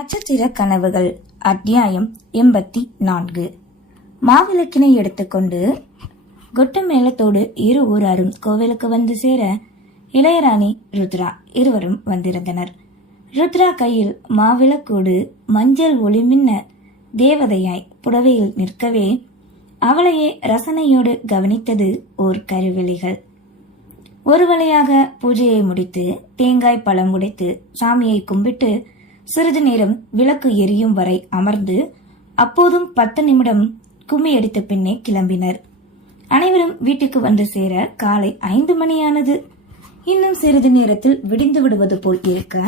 நட்சத்திர கனவுகள் அத்தியாயம் 84. மாவிளக்கினை எடுத்துக்கொண்டு கொட்டு மேளத்தோடு இரு ஊராரும் கோவிலுக்கு வந்து சேர இளையராணி ருத்ரா இருவரும் வந்திருந்தனர். ருத்ரா கையில் மாவிளக்கோடு மஞ்சள் ஒளிமின்ன தேவதையாய் புடவையில் நிற்கவே அவளையே ரசனையோடு கவனித்தது ஓர் கருவிழிகள். ஒரு வழியாக பூஜையை முடித்து தேங்காய் பழம் உடைத்து சாமியை கும்பிட்டு சிறிது நேரம் விளக்கு எரியும் வரை அமர்ந்து அப்போதும் 10 நிமிடம் கும்மி அடித்த பின்னே கிளம்பினர். அனைவரும் வீட்டுக்கு வந்து சேர காலை 5 மணியானது. இன்னும் சிறிது நேரத்தில் விடிந்து விடுவது போல் இருக்க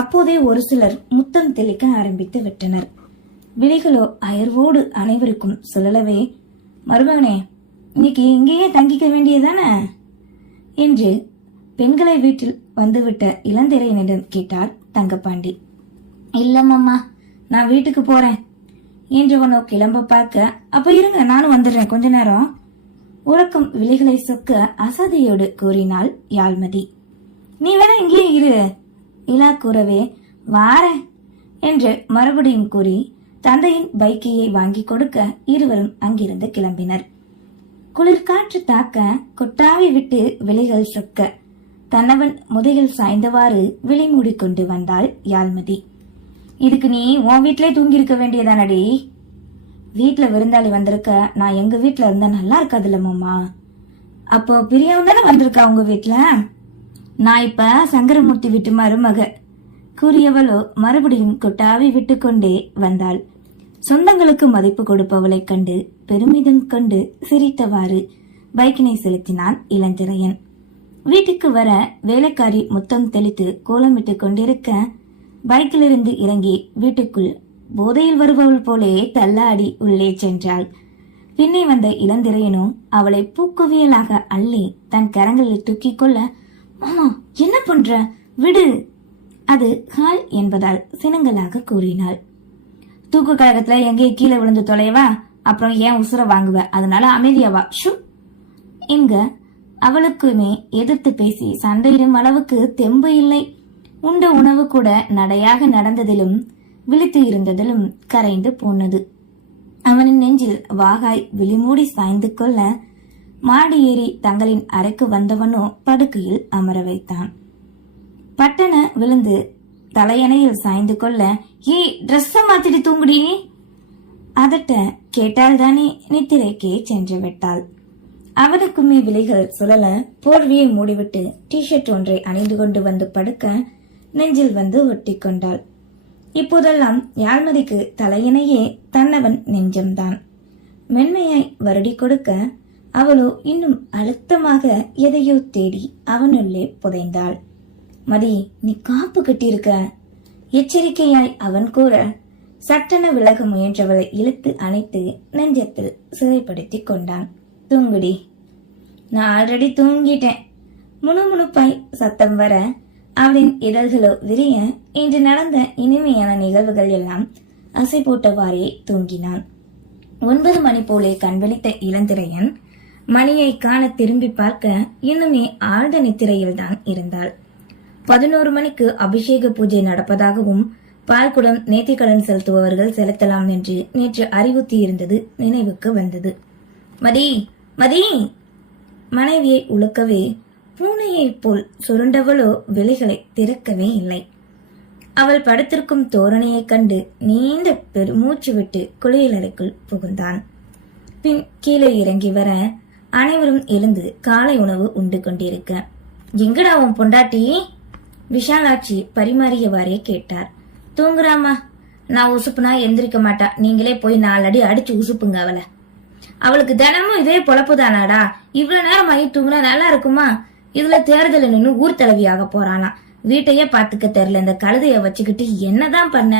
அப்போதே ஒரு சிலர் முத்தம் தெளிக்க ஆரம்பித்து விட்டனர். விழிகளோ அயர்வோடு அனைவருக்கும் சுழலவே, மருமகனே, இன்னைக்கு இங்கேயே தங்கிக்க வேண்டியதானே என்று பெண்களை வீட்டில் வந்துவிட்ட இளந்திரையனிடம் கேட்டார் தங்கப்பாண்டி. இல்லம்மா, நான் வீட்டுக்கு போறேன் என்றவனோ கிளம்ப பார்க்க, அப்ப இருங்க, நானும் வந்துடுறேன், கொஞ்ச நேரம். உறக்கம் விழிகளை சொக்க அசதியோடு கூறினாள் யாழ்மதி. நீ வேணா இங்கே இரு இலா கூறவே, வாரேன் என்று மறுபடியும் கூறி தந்தையின் பைக்கையை வாங்கி கொடுக்க இருவரும் அங்கிருந்து கிளம்பினர். குளிர்காற்று தாக்க கொட்டாவி விட்டு விழிகள் சொக்க தன்னவன் முதுகில் சாய்ந்தவாறு விழி மூடிக்கொண்டு வந்தாள் யாழ்மதி. இதுக்கு நீ உன் வீட்டிலே தூங்கியிருக்க வேண்டியதானடி. வீட்டுல விருந்தாளி வந்திருக்க, நான் எங்க வீட்டுல இருந்தா நல்லா இருக்காதுல்ல மாமா. அப்போ பிரியாவும் தானே வந்திருக்கா உங்க வீட்டுல. நான் இப்ப சங்கரமூர்த்தி வீட்டு மருமக கூறியவளோ மறுபடியும் கொட்டாவி விட்டு கொண்டே வந்தாள். சொந்தங்களுக்கு மதிப்பு கொடுப்பவளை கண்டு பெருமிதம் கொண்டு சிரித்தவாறு பைக்கினை செலுத்தினான் இளந்திரையன். வீட்டுக்கு வர வேலைக்காரி முத்தம் தெளித்து கோலமிட்டு கொண்டிருக்க பைக்கிலிருந்து இறங்கி வீட்டுக்குள் போதையில் வருபவள் போலே தள்ளாடி உள்ளே சென்றாள். பின்னே வந்த இளந்திரையனும் அவளை பூக்குவியலாக அள்ளி தன் கரங்களில் தூக்கி கொள்ள, மாமா என்ன பண்ற, விடு. அது ஹால் என்பதால் சினங்களாக கூறினாள். தூக்கு கழகத்துல எங்கேயே கீழே விழுந்து தொலைவா, அப்புறம் ஏன் உசுர வாங்குவ, அதனால அமைதியாவா ஷூ. இங்க அவளுக்குமே எதிர்த்து பேசி சண்டையிடும் அளவுக்கு தெம்பு இல்லை. உண்ட உணவு கூட நடையாக நடந்ததிலும் விழித்து இருந்ததிலும் கரைந்து போனது. அவனின் நெஞ்சில் வாகாய் விழிமூடி சாய்ந்து கொள்ள மாடி ஏறி தங்களின் அறைக்கு வந்தவனோ படுக்கையில் அமர வைத்தான். பட்டன விழுந்து தலையணையில் சாய்ந்து கொள்ள, ஏய் ட்ரெஸ்ஸ மாத்திட்டு தூங்குடி அதட்ட கேட்டால்தானே நித்திரைக்கே சென்று விட்டாள். அவனுக்குமே விழிகள் சுழல போர்வியை மூடிவிட்டு டிஷர்ட் ஒன்றை அணிந்து கொண்டு வந்து படுக்க நெஞ்சில் வந்து ஒட்டி கொண்டாள். இப்போதெல்லாம் யாழ்மதிக்கு தலையணையே தன்னவன் நெஞ்சம்தான். மென்மையாய் வருடி கொடுக்க அவளோ இன்னும் அழுத்தமாக எதையோ தேடி அவனுள்ளே புதைந்தாள். மதி, நீ காப்பு கட்டியிருக்க எச்சரிக்கையாய் அவன் கூற சட்டென விலக முயன்றவளை இழுத்து அணைத்து நெஞ்சத்தில் சிறைப்படுத்தி கொண்டான். தூங்குடி. நான் ஆல்ரெடி தூங்கிட்டேன். முணுமுணுப்பாய் சத்தம் வர அவளின் இதழ்களோ விரிய இன்று நடந்த இனிமையான நிகழ்வுகள் எல்லாம் அசை போட்டவாறே தூங்கினான். 9 மணி போலே கண்விழித்த இளந்திரையன் மணியை காண திரும்பி பார்க்க இன்னுமே ஆழ்ந்த நித்திரையில்தான் இருந்தாள். 11 மணிக்கு அபிஷேக பூஜை நடப்பதாகவும் பால்குடம் நேர்த்திக்கடன் செலுத்துபவர்கள் செலுத்தலாம் என்று நேற்று அறிவுறுத்தி இருந்தது நினைவுக்கு வந்தது. மதி மதி மனைவியை உழுக்கவே பூனையை போல் சுருண்டவளோ விழிகளை திறக்கவே இல்லை. அவள் படுத்திருக்கும் தோரணையை கண்டு நீண்ட பெருமூச்சு விட்டு குளியலறைக்குள் புகுந்தான். பின் கீழே இறங்கி வர அனைவரும் எழுந்து காலை உணவு உண்டு கொண்டிருக்க, எங்கடா உன் பொண்டாட்டி விஷாலாட்சி பரிமாறியவாறே கேட்டார். தூங்குறாமா, நான் உசுப்புனா எந்திரிக்க மாட்டா, நீங்களே போய் 4 அடி அடிச்சு உசுப்புங்க அவளை. அவளுக்கு தினமும் இதே பொழப்புதானாடா, இவ்வளவு நேரம் ஆகி தூங்குனா நல்லா இருக்குமா. இதுல தேர்தல் நின்று ஊர் தலைவியாக போறானா, வீட்டையே பாத்துக்க தெரியல, இந்த கழுதைய வச்சுக்கிட்டு என்னதான் பண்ண.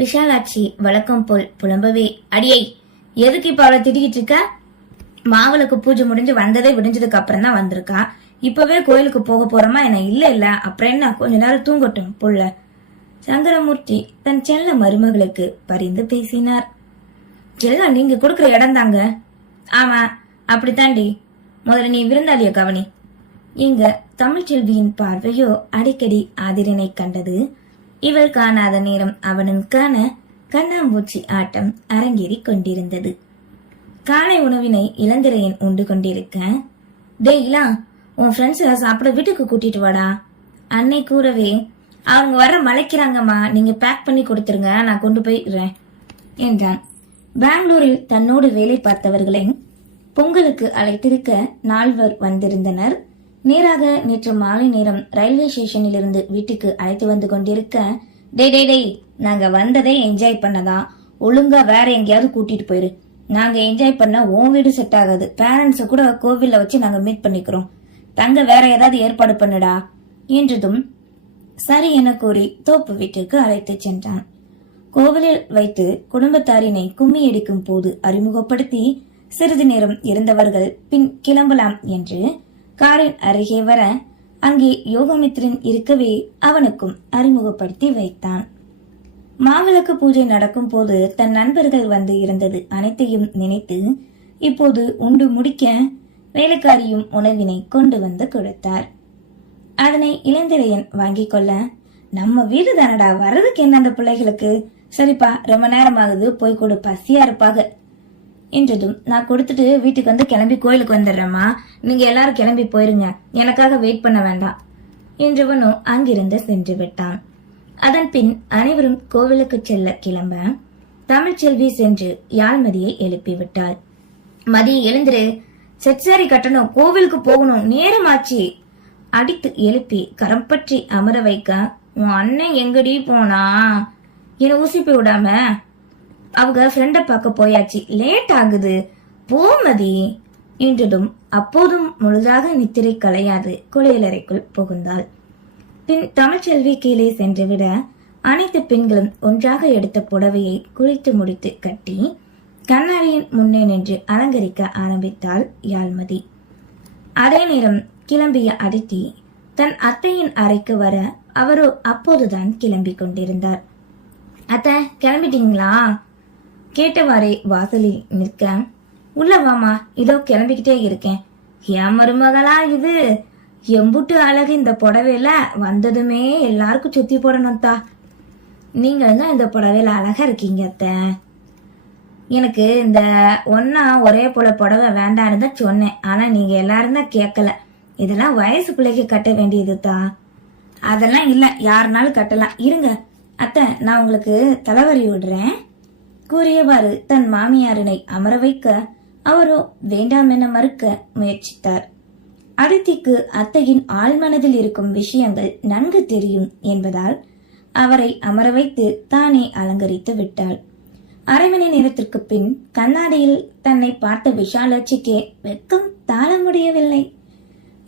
விஷாலாட்சி வழக்கம் போல் புலம்பவே, அடியை எதுக்கு இப்ப அவளை திட்டிக்கிட்டு இருக்க, மாவளுக்கு பூஜை முடிஞ்சு வந்ததே விடிஞ்சதுக்கு அப்புறம் தான் வந்திருக்கா, இப்பவே கோயிலுக்கு போக போறோமா என்ன. இல்ல அப்புறம் என்ன, கொஞ்ச நேரம் தூங்கட்டும் புள்ள. சங்கரமூர்த்தி தன் செல்ல மருமகளுக்கு பரிந்து பேசினார். எல்லாம் நீங்க கொடுக்கற இடம் தாங்க. ஆமா அப்படித்தாண்டி, முதல்ல நீ விருந்தாளிய கவனி. இங்க தமிழ்ச்செல்வியின் பார்வையோ அடிக்கடி ஆதிரனை கண்டது. இவள் காணாத நேரம் அவனும் காண கண்ணாம்பூச்சி ஆட்டம் அரங்கேறி கொண்டிருந்தது. காலை உணவினை இளந்திரையன் உண்டு கொண்டிருக்க, டேய்லா உன் ஃப்ரெண்ட்ஸ சாப்பிட வீட்டுக்கு கூட்டிட்டு வாடா. அன்னை கூறவே, அவங்க வர மலைக்கிறாங்கம்மா, நீங்க பேக் பண்ணி கொடுத்துருங்க, நான் கொண்டு போயிடுறேன் என்றான். பெங்களூரில் தன்னோடு வேலை பார்த்தவர்களை பொங்கலுக்கு அழைத்திருக்க 4 வந்திருந்தனர். நேராக நேற்று மாலை நேரம் ரயில்வே ஸ்டேஷனில் இருந்து வீட்டுக்கு அழைத்து வந்து கொண்டிருக்க, டேய் நாங்க வந்ததே என்ஜாய் பண்ணதான், ஒழுங்கா வேற எங்கேயாவது கூட்டிட்டு போயிரு. நாங்க என்ஜாய் பண்ண உன் வீடு செட் ஆகாது. பேரண்ட்ஸ கூட கோவில்ல வச்சு நாங்க மீட் பண்ணிக்கிறோம். தங்க வேற ஏதாவது ஏற்பாடு பண்ணுடா என்றதும் சரி என கூறி தோப்பு வீட்டுக்கு அழைத்து சென்றான். கோவிலில் வைத்து குடும்பத்தாரினை கும்மி அடிக்கும் போது அறிமுகப்படுத்தி சிறிது நேரம் இருந்தவர்கள் பின் கிளம்பலாம் என்று காரின் அருகே வர, அங்கே யோகமித்ரன் இருக்கவே அவனுக்கும் அறிமுகப்படுத்தி வைத்தான். மாவிளக்கு பூஜை நடக்கும் போது தன் நண்பர்கள் வந்து இருந்தது அனைத்தையும் நினைத்து இப்போது உண்டு முடிக்க வேலைக்காரியும் உணவினை கொண்டு வந்து கொடுத்தார். அதனை இளந்திரையன் வாங்கிக் கொள்ள, நம்ம வீடு தானடா, வர்றதுக்கு என்ன அந்த பிள்ளைகளுக்கு, சரிப்பா ரொம்ப நேரம் ஆகுது, போய் கொடு, பசியா இருப்பாக என்றதும், நான் கொடுத்துட்டு வீட்டுக்கு வந்து கிளம்பி கோயிலுக்கு வந்துடுறேம்மா, நீங்க எல்லாரும் கிளம்பி போயிருங்க, எனக்காக வெயிட் பண்ண வேண்டாம் என்றவனோ அங்கிருந்து சென்று விட்டான். அதன் பின் அனைவரும் கோவிலுக்கு செல்ல கிளம்ப தமிழ்ச்செல்வி சென்று யாழ்மதியை எழுப்பிவிட்டாள். மதி எழுந்திரு, செட்சாரி கட்டணும், கோவிலுக்கு போகணும், நேரமாச்சு அடித்து எழுப்பி கரம் பற்றி அமர வைக்க, உன் அண்ணன் எங்கடி போனா, என ஊசிப்பி விடாம அவங்க ஃப்ரெண்ட பார்க்க போயாச்சு, லேட் ஆகுது, போமதி என்றதும் அப்போதும் முழுதாக நித்திரை கலையாது குளியலறைக்குள் புகுந்தாள். பின் தமிழ்ச்செல்வி கீழே சென்றுவிட அனைத்து பெண்களும் ஒன்றாக எடுத்த புடவையை குளித்து முடித்து கட்டி கண்ணாடியின் முன்னே நின்று அலங்கரிக்க ஆரம்பித்தாள் யாழ்மதி. அதே நேரம் கிளம்பிய அதித்தி தன் அத்தையின் அறைக்கு வர அவரோ அப்போதுதான் கிளம்பி கொண்டிருந்தார். அத்தை கிளம்பிட்டீங்களா கேட்டவாறே வாசலில் நிற்க, உள்ள வாமா, இதோ கிளம்பிக்கிட்டே இருக்கேன். என் மருமகளா இது, எம்புட்டு அழகு இந்த புடவையில, வந்ததுமே எல்லாருக்கும் சுத்தி போடணும் தா. நீங்களும் தான் இந்த புடவையில அழகா இருக்கீங்க அத்தை. எனக்கு இந்த ஒன்னா ஒரே போல புடவை வேண்டான்னு தான் சொன்னேன், ஆனா நீங்க எல்லாரும் தான் கேட்கல. இதெல்லாம் வயசு பிள்ளைக்கு கட்ட வேண்டியது தான். அதெல்லாம் இல்ல, யாருனாலும் கட்டலாம். இருங்க அத்தை, நான் உங்களுக்கு தலைவரி விடுறேன் கூறியவாறு தன் மாமியாரினை அமர வைக்க அவரோ வேண்டாம் என மறுக்க முயற்சித்தார். அதித்திக்கு அத்தையின் ஆழ்மனதில் இருக்கும் விஷயங்கள் நன்கு தெரியும் என்பதால் அவரை அமர வைத்து தானே அலங்கரித்து விட்டாள். அரை மணி நேரத்திற்கு பின் கண்ணாடியில் தன்னை பார்த்த விஷாலட்சிக்கு வெக்கம் தாழ முடியவில்லை.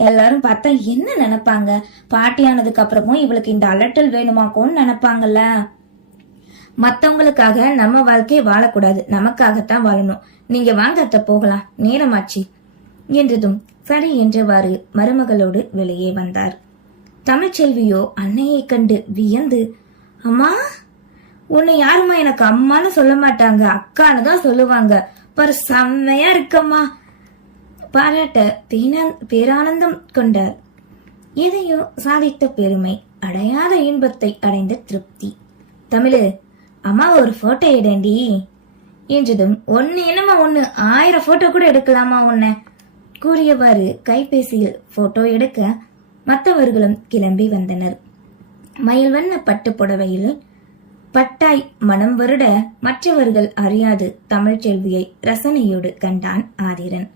எல்லாரும் பார்த்தா என்ன நினைப்பாங்க, பாட்டியானதுக்கு அப்புறமும் இவளுக்கு இந்த அலட்டல் வேணுமாக்கோன்னு நினைப்பாங்கல்ல. மத்தவங்களுக்காக நம்ம வாழ்க்கையை வாழக்கூடாது, நமக்காகத்தான் வாழணும். நீங்க வாங்க அத்தை போகலாம், நேரமாச்சு என்றதும் சரி என்றவாறு மருமகளோடு வெளியே வந்தார். தமிழ்ச்செல்வியோ அன்னையை கண்டு வியந்து, அம்மா உன்னை யாருமா எனக்கு அம்மான்னு சொல்ல மாட்டாங்க, அக்கான்னு தான் சொல்லுவாங்க, பர் செம்மையா இருக்கம்மா பாராட்ட பேரானந்தம் கொண்டார். எதையோ சாதித்த பெருமை, அடையாத இன்பத்தை அடைந்த திருப்தி. தமிழு, அம்மா ஒரு போட்டோ எடுண்டி என்றதும், ஒன்னு என்னமா ஒன்னு, 1000 போட்டோ கூட எடுக்கலாமா உன்னை கூறியவாறு கைபேசியில் போட்டோ எடுக்க மற்றவர்களும் கிளம்பி வந்தனர். மயில் வண்ண பட்டு புடவையில் பட்டாய் மனம் வருட மற்றவர்கள் அறியாது தமிழ்ச்செல்வியை ரசனையோடு கண்டான் ஆதிரன்.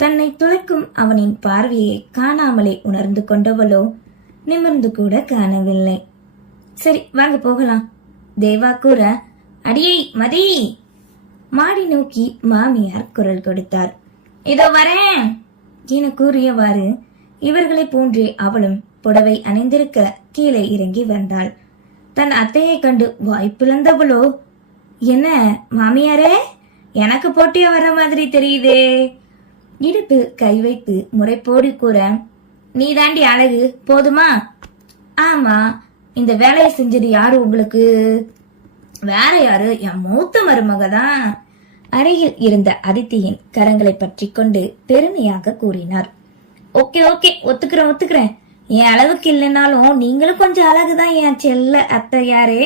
தன்னை துளைக்கும் அவனின் பார்வையை காணாமலே உணர்ந்து கொண்டவளோ நிமிர்ந்து கூட காணவில்லை. சரி வாங்க போகலாம் தேவா கூற, அடியை மதி மாடி நோக்கி மாமியார் குரல் கொடுத்தார். இதோ வரேன் என கூறியவாறு இவர்களை போன்றே அவளும் புடவை அணிந்திருக்க கீழே இறங்கி வந்தாள். தன் அத்தையை கண்டு வாய்ப்பிழந்தவளோ, என்ன மாமியாரே, எனக்கு போட்டியா வர மாதிரி தெரியுதே இடுப்பில் கை வைத்து முறைப்போடி கூற, நீ தாண்டி அழகு, போதுமா? ஆமா, இந்த வேலையை செஞ்சது யாரு உங்களுக்கு? வேற யாரு, என் மூத்த மருமக தான். அருகில் இருந்த அதித்தியின் கரங்களை பற்றி கொண்டு பெருமையாக கூறினார். ஓகே ஓகே, ஒத்துக்கிறேன், என் அளவுக்கு இல்லைனாலும் நீங்களும் கொஞ்சம் அழகுதான் என் செல்ல அத்தையாரே.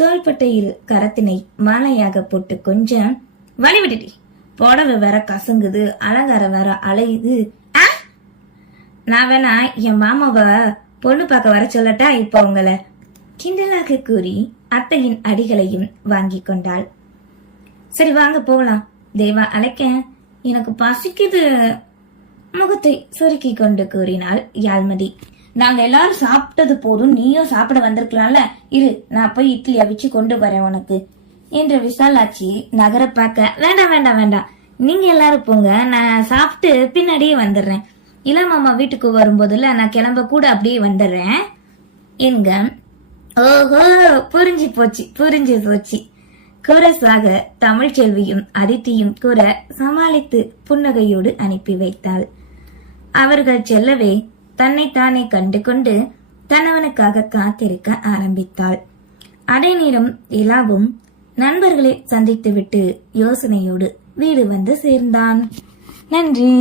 தோள்பட்டையில் கரத்தினை மாலையாக போட்டு கொஞ்சம் வழி விட்டுட்டி. புடவை வேற கசங்குது, அலங்காரம் வேற அலையுது. நான் வேணா என் மாமாவ பொண்ணு பார்க்க வர சொல்லட்டா இப்ப உங்களை? கிண்டலாக கூறி அத்தையின் அடிகளையும் வாங்கி கொண்டாள். சரி வாங்க போகலாம். தேவா அழைக்க எனக்கு பசிக்குது, முகத்தை சுருக்கி கொண்டு கூறினாள் யாழ்மதி. நாங்க எல்லாரும் சாப்பிட்டது போதும், நீயும் சாப்பிட வந்திருக்கலாம்ல. இரு, நான் போய் இட்லி அவிச்சு கொண்டு வரேன் உனக்கு என்று விசாலாட்சி நகர பார்க்க. வேண்டாம் வேண்டாம் வேண்டாம், நீங்க எல்லாரும் போங்க, நான் சாப்பிட்டு பின்னாடியே வந்துடுறேன். இளமாமா வீட்டுக்கு வரும்போதுல நான் கிளம்ப கூட அப்படியே வந்துடுறேன் என்க. ஓஹோ, புரிஞ்சு போச்சு புரிஞ்சு போச்சு. குரசாக தமிழ்ச்செல்வியும் அதித்தியும் கூற சமாளித்து புன்னகையோடு அனுப்பி வைத்தாள். அவர்கள் செல்லவே தன்னைத்தானே கண்டு கொண்டு கணவனுக்காக காத்திருக்க ஆரம்பித்தாள். அடைநேரம் இலாவும் நண்பர்களை சந்தித்துவிட்டு யோசனையோடு வீடு வந்து சேர்ந்தான். நன்றி.